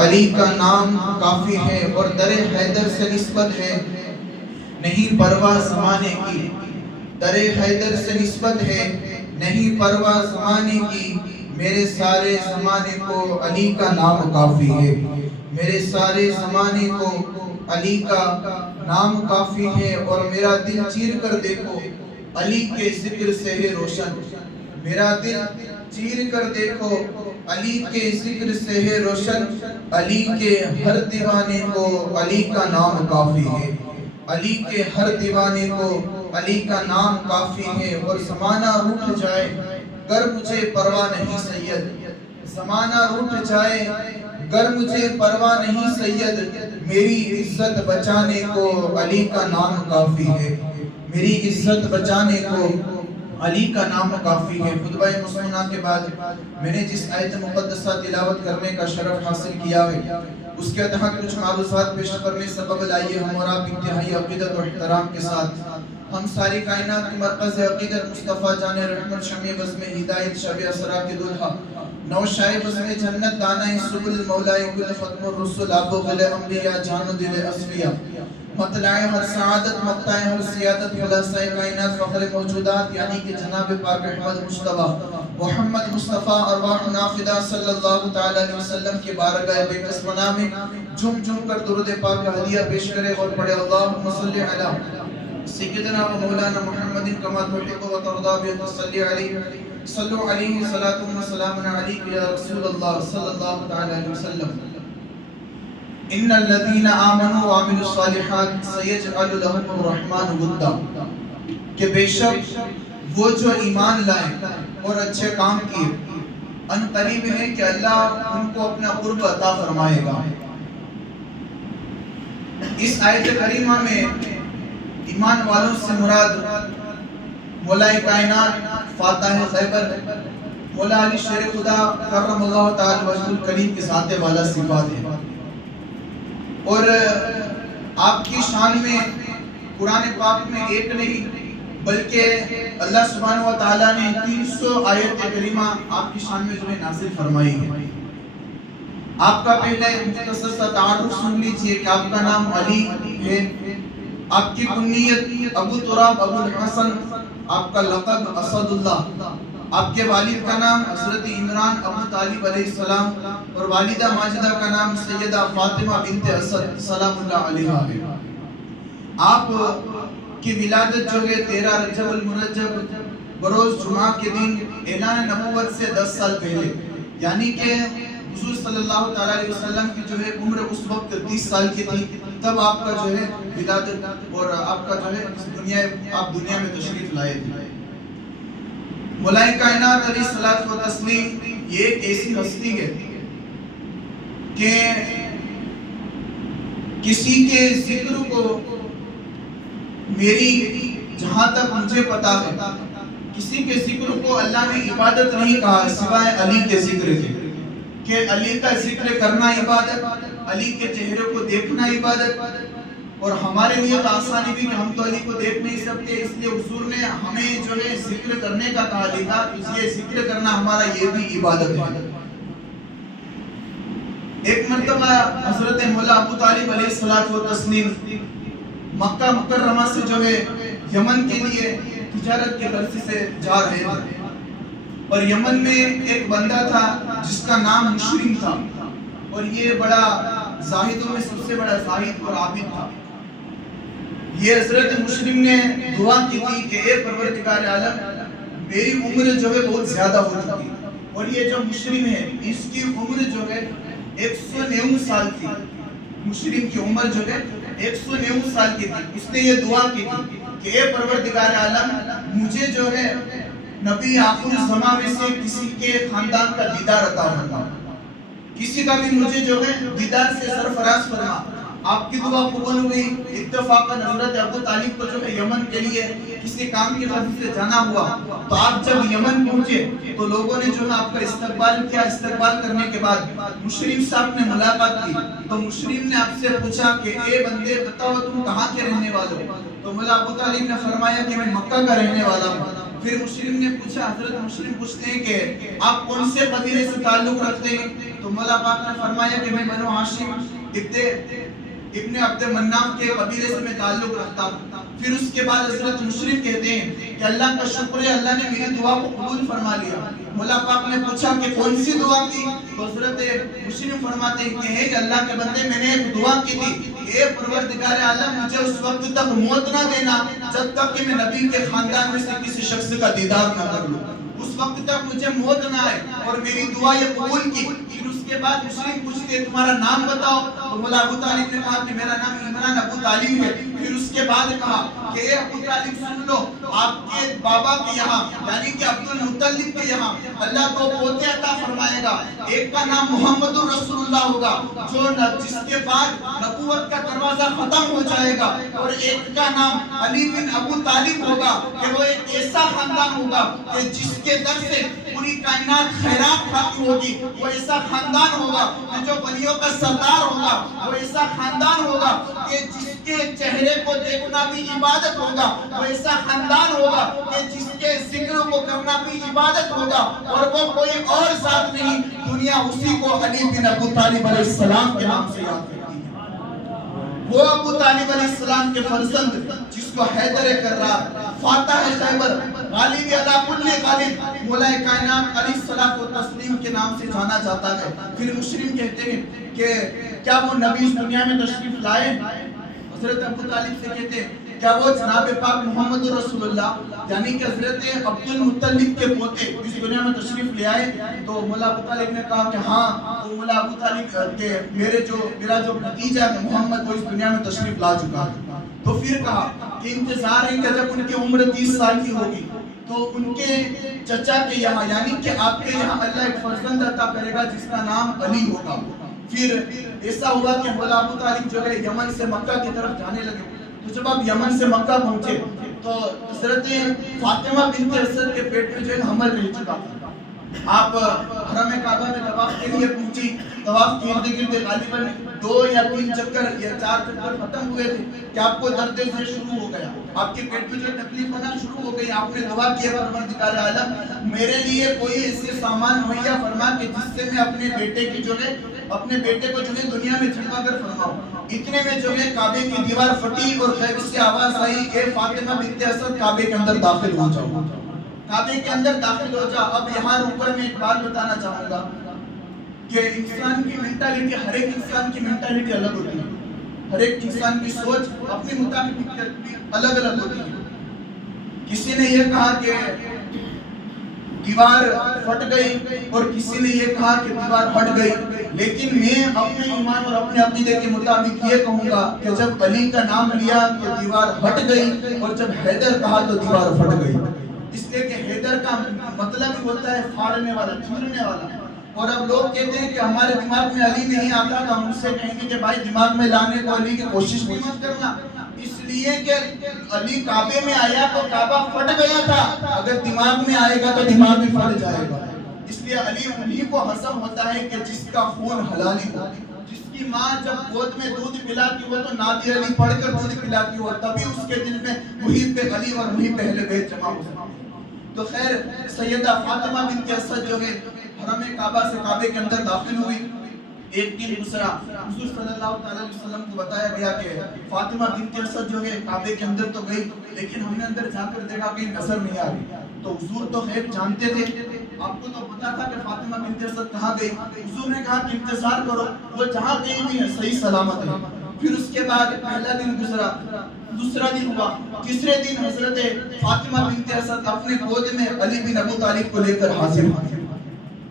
علی کا نام کافی ہے اور در حیدر سے نسبت ہے نہیں پرواہ زمانے کی، در حیدر سے نسبت ہے نہیں پرواہ زمانے کی، میرے سارے زمانے کو علی کا نام کافی ہے، میرے سارے زمانے کو علی کا نام کافی ہے، اور میرا دل چیر کر دیکھو علی کے ذکر سے ہے روشن، میرا دل چیر کر دیکھو علی کے ذکر سے ہے روشن، علی کے ہر دیوانے کو علی کا نام کافی ہے، علی کے ہر دیوانے کو علی کا نام کافی ہے، اور زمانہ روٹھ جائے گر مجھے پرواہ نہیں سید، زمانہ روٹھ جائے گر مجھے پرواہ نہیں سید، میری عزت بچانے کو علی کا نام کافی ہے، میری عزت بچانے کو علی کا نام کافی ہے۔ خطبہ مسنونہ کے بعد میں نے جس آیت مقدسہ تلاوت کرنے کا شرف حاصل کیا ہے اس کے تحت کچھ معروضات پیش کرنے سے قبل آئیے ہم اور آپ انتہائی عقیدت و احترام کے ساتھ ہم ساری کائنات کی مرکز عقیدت مصطفیٰ جان رحمت شمع بزم ہدایت شب اسرا کے دلہا نوشائے بزم جنت دانہ سبل مولا کل ختم الرسل آبو غل انبیاء جان و دل اصفیاء مطلع ہر سعادت مقطع ہر سیادت خلاصہ کائنات فخر موجودات یعنی کہ جناب پاک احمد مصطفیٰ محمد مصطفیٰ ارواح نافدہ صلی اللہ تعالی علیہ وسلم کے بارگاہ بے قسمنا میں جھم جھم کر درود پاک کا ہدیہ پیش کرے اور پڑھے اللہم صلی علی سیدنا و مولانا محمد کما تحب و ترضى بأن تصلي عليه صلوا عليه صلاة و سلام عليك يا رسول اللہ صلی اللہ تعالی علیہ وسلم ان الذين آمنوا وعملوا الصالحات سيجعل لهم الرحمن ودا کہ بے شک وہ جو ایمان لائے اور اچھے کام کیے ان قریب ہے کہ اللہ ان کو اپنا قرب عطا فرمائے گا۔ اس آیت کریمہ میں ایمان والوں سے مراد مولا کائنات فاتح خیبر مولا علی شیر خدا کرم اللہ تعالی وجہ الکریم کی ذات والا صفات ہے، اور آپ کی شان میں قرآن پاک میں ایک نہیں بلکہ اللہ سبحانہ و تعالیٰ نے 300 آیت کریمہ آپ کی شان میں جو ہے نازل فرمائی ہے۔ آپ کا پہلے مختصر سا تعارف سن لیجئے کہ آپ کا نام علی ہے، آپ کی کنیت ابو تراب ابو الحسن، آپ کا لقب اسد اللہ، آپ کے والد کا نام حضرت عمران ابو طالب علیہ السلام اور والدہ ماجدہ کا نام سیدہ فاطمہ بنت اسد سلام اللہ علیہا ہے۔ آپ کی ولادت جو ہے 13 رجب المرجب بروز جمعہ کے دن اعلان نبوت سے 10 سال پہلے، یعنی کہ حضور صلی اللہ تعالیٰ علیہ وسلم کی جو ہے عمر اس وقت 30 سال کی تھی، تب آپ کا جو ہے ولادت اور آپ کا جو ہے آپ دنیا میں تشریف لائے تھے۔ مولا کائنات علیہ الصلوۃ والتسلیم یہ ایک ایسی ہستی ہے کہ کسی کے ذکر کو میری جہاں تک مجھے پتا ہے کسی کے ذکر کو اللہ نے عبادت نہیں کہا سوائے علی کے ذکر کے، کہ علی کا ذکر کرنا عبادت، علی کے چہرے کو دیکھنا عبادت، اور ہمارے لیے تو آسانی بھی کہ ہم تو علی کو دیکھ نہیں سکتے، اس لیے حضور نے ہمیں جو ہے ذکر کرنے کا کہا لکھا، اس لیے ذکر کرنا ہمارا یہ بھی عبادت ہے۔ ایک مرتبہ حضرت مولا ابو طالب علیہ الصلوۃ والتسلیم مکہ مکرمہ سے جو ہے یمن کے لیے تجارت کے غرض سے جا رہے تھے، اور یمن میں ایک بندہ تھا جس کا نام مشرم تھا، اور یہ بڑا زاہدوں میں سب سے بڑا زاہد اور عابد تھا۔ یہ حضرت مشرم نے دعا کی تھی کہ اے پروردگار عالم میری عمر جو ہے بہت زیادہ ہو چکی، اور یہ جو مشرم ہے اس کی عمر جو ہے 190 سال تھی، مشرم کی عمر جو ہے 190 سال کی تھی۔ اس نے یہ دعا کی تھی کہ اے پروردگار عالم مجھے جو ہے نبی آخر الزمان میں سے کسی کے خاندان کا دیدار عطا فرما، کسی کا بھی مجھے جو ہے دیدار سے سرفراز فرما۔ آپ کی دعا قبول ہوئی، اتفاقاً حضرت ابو طالب کو جو ہے یمن کے لیے کسی کام کی غرض سے جانا ہوا، تو آپ جب یمن پہنچے تو لوگوں نے جو ہے آپ کا استقبال کیا۔ استقبال کرنے کے بعد مشرم صاحب نے ملاقات کی، تو مشرم نے آپ سے پوچھا کہ اے بندے بتاؤ تم کہاں کے رہنے والے ہو؟ تو مولا ابو طالب نے فرمایا کہ میں مکہ کا رہنے والا ہوں۔ پھر مسلم نے پوچھا، حضرت مسلم پوچھتے ہیں کہ آپ کون سے قبیلے سے تعلق رکھتے ہیں؟ تو مولا پاک نے فرمایا کہ میں بنو ہاشم ابن عبد مناف کے قبیلے سے میں تعلق رکھتا ہوں۔ پھر اس کے بعد حضرت مسلم کہتے ہیں کہ اللہ کا شکر ہے، اللہ نے میری دعا کو قبول فرما لیا۔ مولا پاک نے پوچھا کہ کون سی دعا کی؟ تو حضرت مسلم فرماتے ہیں کہ اے اللہ کے بندے، میں نے ایک دعا کی تھی، اے پروردگار عالم مجھے اس وقت تک موت نہ دینا جب تک کہ میں نبی کے خاندان میں سے کسی شخص کا دیدار نہ کر لوں، اس وقت تک مجھے موت نہ آئے، اور میری دعا یہ قبول کی۔ پھر اس کے بعد مسلم پوچھتے ہیں تمہارا نام بتاؤ؟ تو مولا ابو طالب نے کہا کہ میرا نام عمران ابو طالب ہے۔ پھر اس کے بعد کہا کہ اے ابو طالب سن لو، آپ کے بابا کے یہاں یعنی کہ عبد المطلب کے یہاں اللہ کو پوتے عطا فرمائے گا، ایک کا نام محمد رسول اللہ ہوگا جو جس کے بعد نبوت کا دروازہ ختم ہو جائے گا، اور ایک کا نام علی بن ابو طالب ہوگا کہ وہ ایک ایسا خاندان ہوگا کہ جس کے در سے پوری کائنات خیرات کھاتی ہوگی، وہ ایسا خاندان ہوگا کہ جو ولیوں کا سردار ہوگا، وہ ایسا خاندان ہوگا کہ جس کے چہرے کو دیکھنا بھی عبادت ہوگا، وہ ایسا خاندان ہوگا کہ جس کے ذکر کو کرنا بھی عبادت ہوگا، اور وہ کوئی اور ذات نہیں، دنیا اسی کو علی بن ابو طالب علیہ السلام کے نام سے یاد کرتی ہے۔ وہ ابو طالب علیہ السلام کے فرزند جس کو حیدر کررار، فاتح خیبر، غالب علی کل غالب، مولا کائنات علیہ الصلوۃ والتسلیم کے نام سے جانا جاتا ہے۔ پھر مسلم کہتے ہیں کہ کیا وہ نبی اس دنیا میں تشریف لائے؟ حضرت ابو طالب سے کہتے ہیں کیا وہ جناب پاک محمد رسول اللہ یعنی کہ حضرت عبد المطلب کے پوتے اس دنیا میں تشریف لے آئے؟ تو مولا ابو طالب نے کہا کہ ہاں۔ تو مولا ابو طالب کہ میرا جو بھتیجا ہے محمد وہ اس دنیا میں تشریف لا چکا ہے۔ تو پھر کہا کہ انتظار ہے کہ جب ان کی عمر 30 سال کی ہوگی تو ان کے چچا کے یہاں یعنی کہ آپ کے یہاں اللہ ایک فرزند عطا کرے گا جس کا نام علی ہوگا۔ پھر ایسا ہوا کہ مولا ابو طالب جو ہے یمن سے مکہ کی طرف جانے لگے۔ تو جب آپ یمن سے مکہ پہنچے تو حضرت فاطمہ بنت اسد کے پیٹ میں جو ہے حمل رہ چکا تھا۔ آپ حرم کعبہ میں طواف کے لیے پہنچی، طواف کے ارد گرد غالباً 2 یا 3 چکر یا 4 چکر ختم ہوئے تھے کہ آپ کو درد سے شروع ہو گیا، آپ کے پیٹ میں جو تکلیف ہونا شروع ہو گئی۔ آپ نے دعا کیا پروردگار عالم میرے لیے کوئی ایسے سامان مہیا فرما کہ جس سے میں اپنے بیٹے کو جو ہے دنیا میں چھڑوا کر فرماؤں۔ اتنے میں جو ہے کعبے کی دیوار پھٹی اور غیب سے آواز آئی اے فاطمہ بنت اسد کعبے کے اندر داخل ہو جاؤ، کعبے کے اندر داخل ہو جا۔ اب یہاں رک کر میں ایک بات بتانا چاہوں گا کہ انسان کی مینٹالٹی، ہر ایک انسان کی مینٹالٹی الگ ہوتی ہے، ہر ایک انسان کی سوچ اپنے مطابق الگ الگ ہوتی ہے۔ کسی نے یہ کہا کہ دیوار پھٹ گئی اور کسی نے یہ کہا کہ دیوار پھٹ گئی، لیکن میں اپنے ایمان اور اپنے عقیدے کے مطابق یہ کہوں گا کہ جب علی کا نام لیا تو دیوار پھٹ گئی، اور جب حیدر کہا تو دیوار پھٹ گئی۔ اس لیے کہ حیدر کا مطلب ہوتا ہے پھاڑنے والا، چیرنے والا۔ اور اب لوگ کہتے ہیں کہ ہمارے دماغ میں علی نہیں آتا تو ہم ان سے کہیں گے کہ بھائی دماغ میں لانے کو علی کی کوشش بھی مت کرنا، اس لیے کہ علی کعبے میں آیا تو کعبہ پھٹ گیا تھا، اگر دماغ میں آئے گا تو دماغ بھی پھٹ جائے گا۔ اس لیے علی انہی کو حسب ہوتا ہے کہ جس کا خون حلالی ہو، جس کی ماں جب گود میں دودھ پلاتی ہو تو نادی علی پڑھ کر دودھ پلاتی ہو، تبھی اس کے دل میں محب علی اور محب اہل بیت جمع ہو سکتی ہے۔ تو خیر سیدہ فاطمہ بنت اسد جو ہے حرم کعبہ سے کعبے کے اندر داخل ہوئی۔ ایک دن دوسرا حضور صلی اللہ علیہ وسلم کو بتایا گیا کہ فاطمہ بنت اسد جو ہے کعبے کے اندر تو گئی، لیکن ہم نے اندر جا کر دیکھا کہ نظر نہیں آ رہی۔ تو حضور تو خیر جانتے تھے، آپ کو تو پتا تھا کہ فاطمہ بنت اسد کہاں گئی۔ حضور نے کہا کہ انتظار کرو، وہ جہاں گئی ہوئی ہے صحیح سلامت ہے۔ پھر اس کے بعد پہلا دن گزرا، دوسرا دن ہوا، تیسرے دن حضرت فاطمہ بنت اسد اپنے گود میں علی بن ابو طالب کو لے کر حاضر ہوئی۔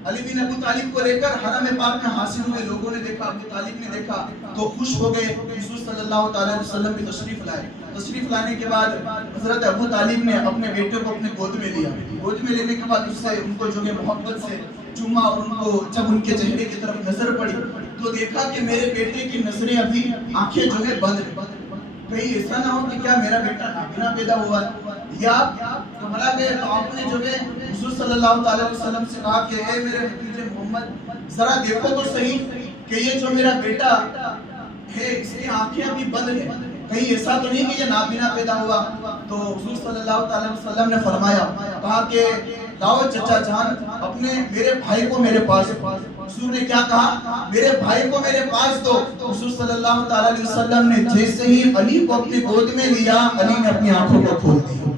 علی بن ابو طالب کو لے کر حرم پاک میں حاضر ہوئے۔ لوگوں نے دیکھا، ابو طالب نے دیکھا تو خوش ہو گئے۔ حضور صلی اللہ علیہ وسلم بھی تشریف لائے۔ تشریف لانے کے بعد حضرت ابو طالب نے اپنے بیٹے کو اپنے گود میں لیا۔ گود میں لینے کے بعد اس سے ان کو جو ہے محبت سے چوما، اور ان کو جب ان کے چہرے کی طرف نظر پڑی تو دیکھا کہ میرے بیٹے کی نظریں ابھی آنکھیں جو ہے بند ہیں، کہیں ایسا نہ ہو کہ کیا میرا بیٹا نابینا پیدا ہوا یا گھبرا گئے۔ تو آپ نے جو ہے حضور صلی اللہ علیہ وسلم سے کہا کہ اے میرے بھتیجے محمد ذرا دیکھو تو صحیح کہ یہ جو میرا بیٹا ہے اس کی آنکھیں ابھی بند ہیں، کہیں ایسا تو نہیں کہ یہ نابینا پیدا ہوا. تو حضور صلی اللہ علیہ وسلم نے فرمایا, کہا کہ لاؤ چچا جان اپنے میرے بھائی کو میرے پاس. حضور نے کیا کہا, میرے بھائی کو میرے پاس دو. حضور صلی اللہ تعالی علیہ وسلم نے جیسے ہی علی کو اپنی گود میں لیا, علی نے اپنی آنکھوں کو کھول دیا.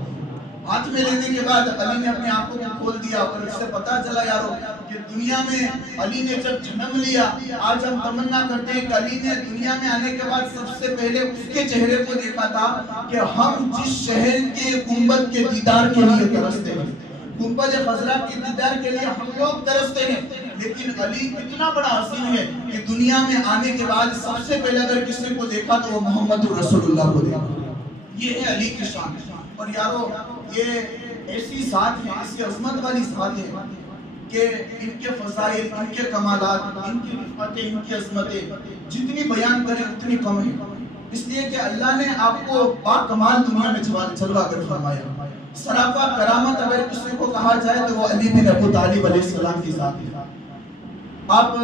ہاتھ میں لینے کے بعد علی نے اپنی آنکھوں کو کھول دیا, اور اس سے پتا چلا یارو کہ دنیا میں علی نے جب جنم لیا, آج ہم تمنا کرتے ہیں کہ علی نے دنیا میں آنے کے بعد سب سے پہلے اس کے چہرے کو دیکھا تھا کہ ہم جس شہر کے گنبد کے دیدار کے لیے ترستے ہیں, گنبد خضرا کے دیدار کے لیے ہم لوگ ترستے ہیں, لیکن علی کتنا بڑا حسین ہے کہ دنیا میں آنے کے بعد سب سے پہلے اگر کسی کو دیکھا تو وہ محمد رسول اللہ کو دیکھا. یہ ہے علی کی شان. اور یارو یہ ایسی ذات ہے, ایسی عظمت والی ذات ہے کہ ان کے فضائل, ان کے کمالات, ان کی رفعتیں, ان کی عظمتیں جتنی بیان کریں اتنی کم ہے. اس لیے کہ اللہ نے آپ کو پاک کمال دنیا میں جلوہ کر فرمایا. سراپا کرامت اگر کسی کو کہا جائے تو وہ علی بن ابو طالب علیہ السلام کی ذات ہے. آپ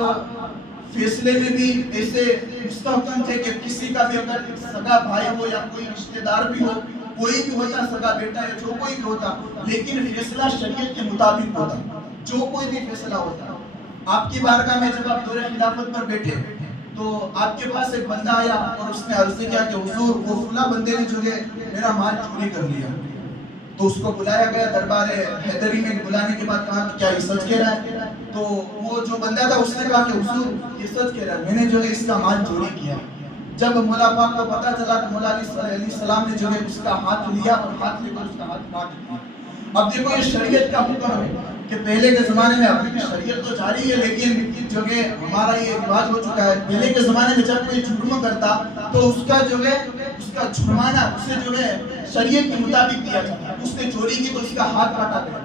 فیصلے میں بھی ایسے مستحکم تھے کہ کسی کا بھی اگر سگا بھائی ہو یا کوئی رشتہ دار بھی ہو, کوئی بھی ہوتا, سگا بیٹا یا جو کوئی بھی ہوتا, لیکن فیصلہ شریعت کے مطابق ہوتا. جو کوئی بھی فیصلہ ہوتا, آپ کی بارگاہ میں جب آپ دور خلافت پر بیٹھے تو آپ کے پاس ایک بندہ آیا اور اس نے عرض کیا کہ حضور وہ فلاں بندے نے جو ہے میرا مال چوری کر لیا. تو اس کو بلایا گیا دربار حیدری میں. بلانے کے بعد کہا کہ کیا یہ سچ کہہ رہا ہے؟ تو وہ جو بندہ تھا اس نے کہا کہ حضور یہ سچ کہہ رہا ہے, میں نے جو ہے اس کا مال چوری کیا. جب مولا پاک کو پتا چلا تو مولا علیہ السلام نے جو ہے اس کا ہاتھ لیا اور ہاتھ لے کر اس کا ہاتھ کاٹ دیا. اب دیکھو یہ شریعت کا حکم ہے کہ پہلے کے زمانے میں, ابھی بھی شریعت تو جاری ہے لیکن جو ہے ہمارا یہ رواج ہو چکا ہے, پہلے کے زمانے میں جب کوئی جرم کرتا تو اس کا جو ہے اس کا جرمانہ اسے جو ہے شریعت کے مطابق دیا جاتا. اس نے چوری کی تو اس کا ہاتھ کاٹا گیا.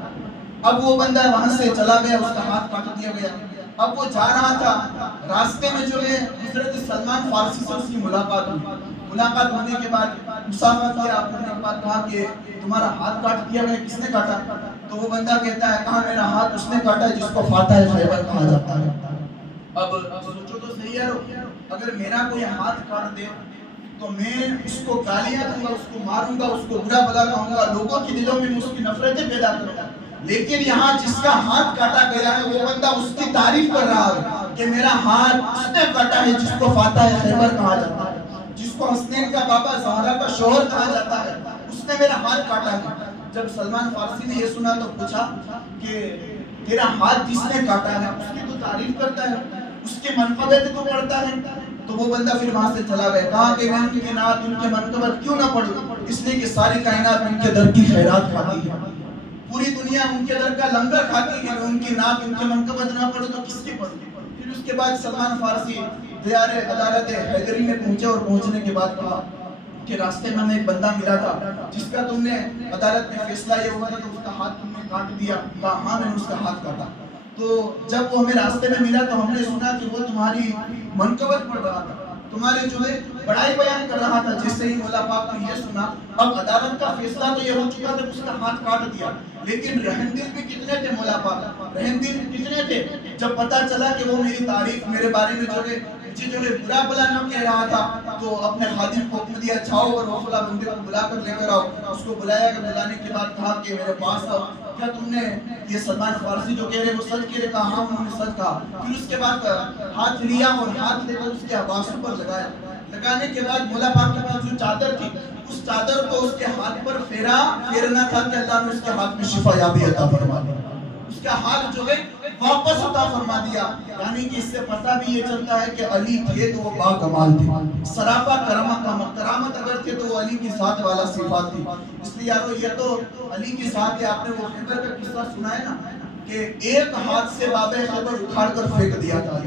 اب وہ بندہ وہاں سے چلا گیا, اس کا ہاتھ کاٹ دیا گیا. اب وہ جا رہا تھا, راستے میں جو ہے حضرت سلمان فارسی سے اس کی ملاقات ہوئی. ملاقات ہونے کے بعد مسافہ کیا, کرنے کے بعد کہا کہ تمہارا ہاتھ کاٹ دیا گیا, کس نے کاٹا؟ تو وہ بندہ کہتا ہے, کہا میرا ہاتھ اس نے کاٹا جس کو فاتح خیبر کہا جاتا ہے. اب سوچو تو صحیح ہے, اگر میرا کوئی ہاتھ کاٹ دے تو میں اس کو گالیاں دوں گا, اس کو ماروں گا, اس کو برا بھلا کہوں گا, لوگوں کے دلوں میں اس کی نفرتیں پیدا کروں گا. لیکن یہاں جس کا ہاتھ کاٹا گیا ہے وہ بندہ اس کی تعریف کر رہا ہے کہ میرا ہاتھ اس نے کاٹا ہے جس کو فاتح خیبر کہا جاتا ہے, جس کو حسنین کا بابا زہرا کا شوہر کہا جاتا ہے, اس نے میرا ہاتھ کاٹا ہے. جب سلمان فارسی نے یہ سنا تو پوچھا کہ تیرا ہاتھ جس نے کاٹا ہے اس کی تو تعریف کرتا ہے, اس کے منقبت تو پڑھتا ہے. تو وہ بندہ پھر وہاں سے چلا گیا. کہا کہ میں ان کے نعت, ان کے منقبت کیوں نہ پڑھوں, اس لیے کہ ساری کائنات ان کے در کی خیرات کھاتی ہے, پوری دنیا ان کے در کا لنگر کھاتی ہے, ان کی نعت, ان کے منقبت نہ پڑھو تو کس کی پڑھوں. پھر اس کے بعد سلمان فارسی دیار عدالت حیدری میں پہنچے, اور پہنچنے کے بعد کہا کہ راستے میں ہمیں ایک بندہ ملا تھا جس کا تم نے عدالت میں فیصلہ یہ ہوا تھا کہ اس کا ہاتھ تم نے کاٹ دیا. کہا ہاں میں نے اس کا ہاتھ کاٹا. تو جب وہ ہمیں راستے میں ملا تو ہم نے سنا کہ وہ تمہاری منقبت پڑھ رہا تھا, تمہارے جو ہے بڑائی بیان کر رہا تھا. جس سے ہی مولا پاک نے یہ سنا, اب عدالت کا فیصلہ تو یہ ہو چکا تھا کہ اس کا ہاتھ کاٹ دیا, لیکن رحم دل بھی کتنے تھے مولا پاک, رحم دل کتنے تھے. جب پتا چلا کہ وہ میری تعریف, میرے بارے میں جو ہے مجھے جو ہے برا بلا نہ کہہ رہا تھا, تو اپنے خادم کو حکم دیا, جاؤ اور وہ فلاں بندے کو بلا کر لے کر آؤ. اس کو بلایا کہ بلانے کے بعد کہا کہ میرے پاس آؤ, کیا تم نے یہ سلمان فارسی جو کہہ رہے وہ سچ کہہ رہے؟ کہا ہاں انہوں نے سچ کہا. پھر اس کے بعد ہاتھ لیا اور ہاتھ لے کر اس کے بازو پر لگایا. لگانے کے بعد مولا پاک کے پاس جو چادر تھی اس چادر کو اس کے ہاتھ پر پھیرنا تھا کہ اللہ نے اس کے ہاتھ میں شفا یابی عطا فرما دی. اس کا ہاتھ جو ہے واپس عطا فرما دیا. یعنی کہ اس سے پتہ بھی یہ چلتا ہے کہ علی تھے تو وہ با کمال تھے, سراپا کرامت اگر تھے تو وہ علی کی ذات والا صفات تھی. اس لیے یارو یہ تو علی کی ذات ہے. آپ نے وہ خیبر کا قصہ سنا ہے نا کہ ایک ہاتھ سے بابے خیبر اکھاڑ کر پھینک دیا تھا.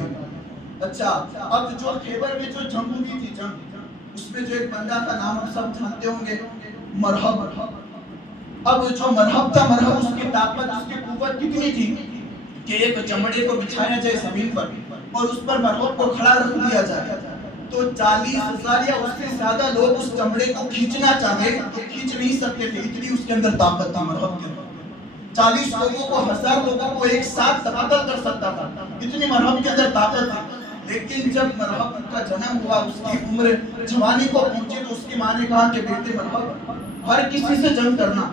اچھا, اب جو خیبر میں جو جنگ ہوئی تھی, جنگ اس میں جو ایک بندہ کا نام ہم سب جانتے ہوں گے, مرحب. اب جو مرحب تھا, مرحب اس کی طاقت, اس کی قوت کتنی تھی کہ ایک چمڑے کو بچھایا جائے زمین پر اور اس پر مرحب کو کھڑا رکھ دیا جائے تو 40,000 یا اس سے زیادہ لوگ اس چمڑے کو کھینچنا چاہے تو کھینچ نہیں سکتے تھے, اتنی اس کے اندر طاقت تھا مرحب کے اندر. 40 لوگوں کو 1000 لوگوں کو ایک ساتھ قتل کر سکتا تھا, اتنی مرحب کے اندر طاقت تھی. لیکن جب مرحب کا جنم ہوا، اس کی عمر جوانی کو پہنچی تو اس کی ماں نے کہا کہ بیٹے مرحب، ہر کسی سے جنگ کرنا،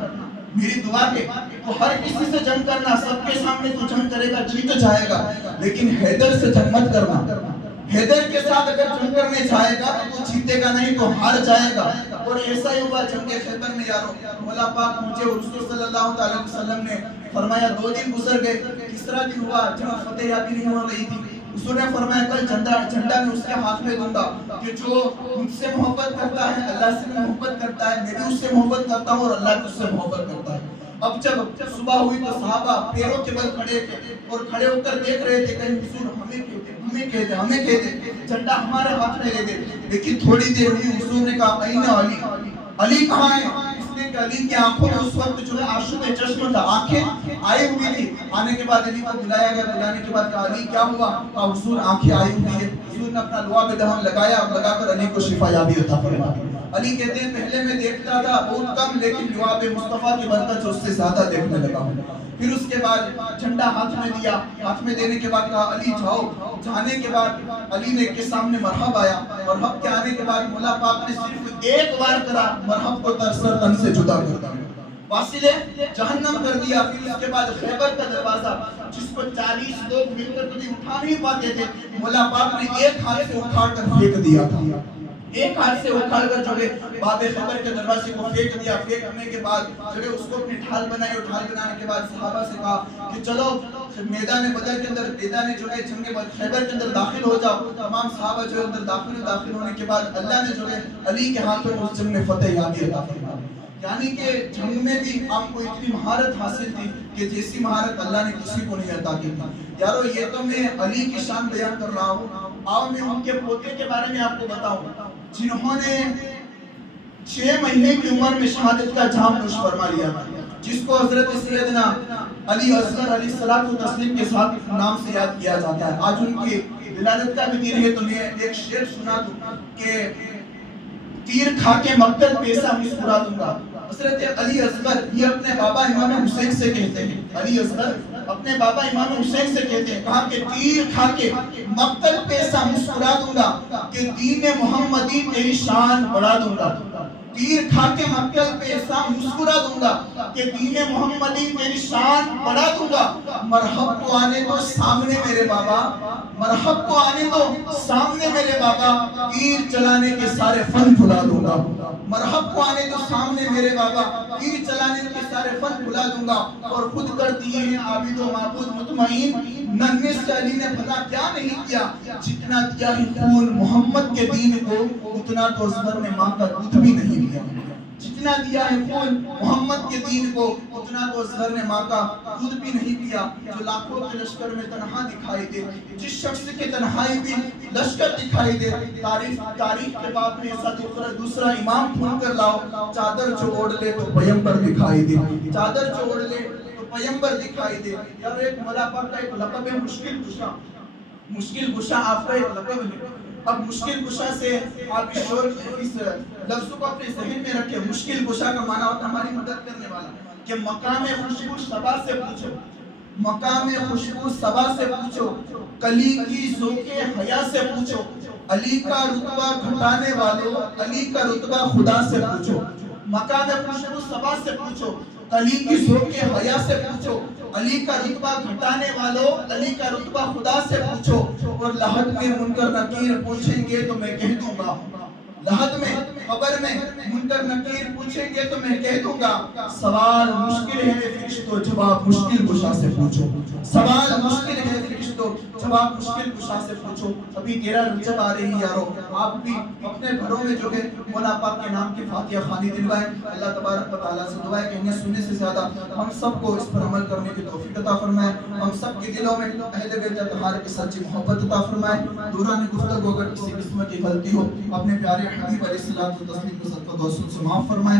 میری دعا کے تو ہر کسی سے جنگ کرنا، سب کے سامنے تو جنگ کرے گا، جیت جائے گا، لیکن حیدر سے جنگ مت کرنا۔ حیدر کے ساتھ اگر جنگ کرنے جائے گا تو جیتے گا نہیں تو ہار جائے گا۔ اور ایسا ہی ہوا جنگ خیبر میں یارو، مولا پاک مجھے رسول صلی اللہ علیہ وسلم نے فرمایا 2 دن گزر گئے، تیسرا دن ہوا، جنگ فتح یابی نہیں ہو رہی تھی، حضور نے فرمایا کل جھنڈا میں اس کے ہاتھ میں دوں گا کہ جو مجھ سے محبت کرتا ہے اللہ سے محبت کرتا ہے، میں بھی اس سے محبت کرتا ہوں اور اللہ بھی اس سے محبت کرتا ہے۔ اب جب صبح ہوئی تو صحابہ پیروں کے بل کھڑے تھے اور کھڑے ہو کر دیکھ رہے تھے کہ حضور ہمیں کہتے جھنڈا ہمارے ہاتھ میں لے دے، لیکن تھوڑی دیر ہوئی حضور نے کہا این علی، علی کہاں ہے؟ اس نے کہا علی کی آنکھوں میں اس وقت جو ہے آنسو چشم تھا، آنکھیں آئی ہوئی تھی۔ آنے کے بعد علی کو بلایا گیا، بلانے کے بعد کہا علی کیا ہوا؟ کہا حضور آنکھیں آئی ہوئی ہے۔ حضور نے اپنا لعاب دہن لگایا اور لگا کر علی کو شفا یابی عطا فرمائی۔ علی کہتے ہیں پہلے میں دیکھتا تھا بہت کم، لیکن لعاب مصطفیٰ کی برکت سے اس سے زیادہ دیکھنے لگا ہوں۔ پھر اس کے بعد جھنڈا ہاتھ میں دیا، ہاتھ میں دینے کے بعد کہا علی جاؤ۔ جانے کے بعد علی نے کے سامنے مرحب آیا، مرحب کے آنے کے بعد مولا پاک نے صرف ایک بار کرا، مرحب کو سر تن سے جدا کر دیا، واصل جہنم کر دیا۔ پھر اس کے بعد خیبر کا دروازہ جس کو 40 لوگ مل کر کبھی اٹھا نہیں پاتے تھے، مولا پاک نے ایک ہاتھ سے اٹھا کر پھینک دیا تھا، ایک ہاتھ سے اکھاڑ کر جو ہے باب خیبر کے دروازے کو پھینک دیا۔ پھینکنے کے بعد جو ہے اس کو اپنی ڈھال بنائی، اور ڈھال بنانے کے بعد صحابہ سے کہا کہ چلو میدان بدر کے اندر، میدان جو ہے جنگ خیبر کے اندر داخل ہو جاؤ۔ تمام صحابہ جو ہے اندر داخل ہونے کے بعد اللہ نے جو ہے علی کے ہاتھوں میں اس جنگ میں فتح یابی عطا فرمائی۔ یعنی کہ جنگ میں بھی آپ کو اتنی مہارت حاصل تھی کہ جیسی مہارت اللہ نے کسی کو نہیں عطا کی تھی۔ یارو یہ تو میں علی کی شان بیان کر رہا ہوں، آؤ میں ان کے پوتے کے بارے میں آپ کو بتاؤں جنہوں نے 6 مہینے کی عمر میں شہادت کا جام نوش فرما لیا تھا، جس کو حضرت سیدنا علی اصغر علیہ الصلوۃ والتسلیم کے ساتھ نام سے یاد کیا جاتا ہے۔ آج ان کی ولادت کا بھی دن ہے، تو میں ایک شعر سنا دوں کہ تیر کھا کے مقتل پیسہ مسکرا دوں گا۔ حضرت علی اصغر یہ اپنے بابا امام حسین سے کہتے ہیں، علی اصغر اپنے بابا امام حسین سے کہتے ہیں، کہا کہ تیر کھا کے مقتل پیسہ مسکرا دوں گا کہ دین محمدی تیری شان بڑھا دوں گا۔ تیر کھا کے مقتل پیسہ مسکرا دوں گا کہ دین محمدی تیری شان بڑھا دوں گا۔ مرحب کو آنے تو سامنے میرے بابا، مرحب کو آنے تو سامنے میرے بابا، تیر چلانے کے سارے فن بھلا دوں گا۔ مرحب کو آنے تو سامنے میرے بابا، تیر چلانے کے سارے فن بھلا دوں گا۔ اور خود کر دیے ہیں عابد و معبود مطمئن، ننھے سے علی نے بھلا کیا نہیں کیا، جتنا دیا ہے خون محمد کے دین کو، اتنا تو اصغر نے ماں کا دودھ بھی نہیں دیا۔ جتنا دیا ہے خون محمد کے دین کو، اتنا تو اصغر نے ماں کا دودھ بھی نہیں پیا۔ جو لاکھوں کے لشکر میں تنہا دکھائی دے، جس شخص کے تنہائی بھی لشکر دکھائی دے، تاریخ کے باب میں ایسا دوسرا امام ڈھونڈ کر لاؤ، چادر جو اوڑھ لے تو پیغمبر دکھائی دے، چادر جو اوڑھ لے تو پیغمبر دکھائی دے۔ یار ایک مولا پاک کا ایک لقب ہے مشکل کشا، مشکل کشا آپ کا ایک لقب ہے۔ اب مشکل کشا سے آپ اس لفظ کو اپنے ذہن میں رکھیں۔ مشکل کشا کا معنی ہوتا ہے ہماری مدد کرنے والا، کہ مقام خوشبو صبا سے پوچھو، مقام خوشبو صبا سے پوچھو، کلی کی ذوق حیا سے پوچھو، علی کا رتبہ گھٹانے والوں علی کا رتبہ خدا سے پوچھو، مقام خوشبو صبا سے پوچھو، علی کی ذوق حیا سے پوچھو، علی کا رتبہ گھٹانے والوں علی کا رتبہ خدا سے پوچھو۔ اور لحد میں منکر نکیر پوچھیں گے تو میں کہہ دوں گا، لحد میں قبر میں منکر نکیر پوچھیں گے تو میں کہہ دوں گا، سوال مشکل ہے فرشتوں جواب مشکل کشا سے پوچھو، سوال مشکل ہے فرشتوں جواب مشکل کشا سے پوچھو۔ ابھی 13 رجب آ رہی یارو، آپ بھی اپنے گھروں میں جو ہے مولا پاک کے نام کی فاتحہ خوانی دلوائیں۔ اللہ تبارک و تعالیٰ سے دعا ہے کہ انہیں سننے سے زیادہ ہم سب کو اس پر عمل کرنے کی توفیق عطا فرمائے، ہم سب کے دلوں میں اہل بیت اطہار کی سچی محبت عطا فرمائے۔ دوران گفتگو اگر کسی قسم کی غلطی ہو اپنے پیارے حبیب علیہ الصلوۃ والتسلیم کو صدقہ و توسل سے معاف فرمائے۔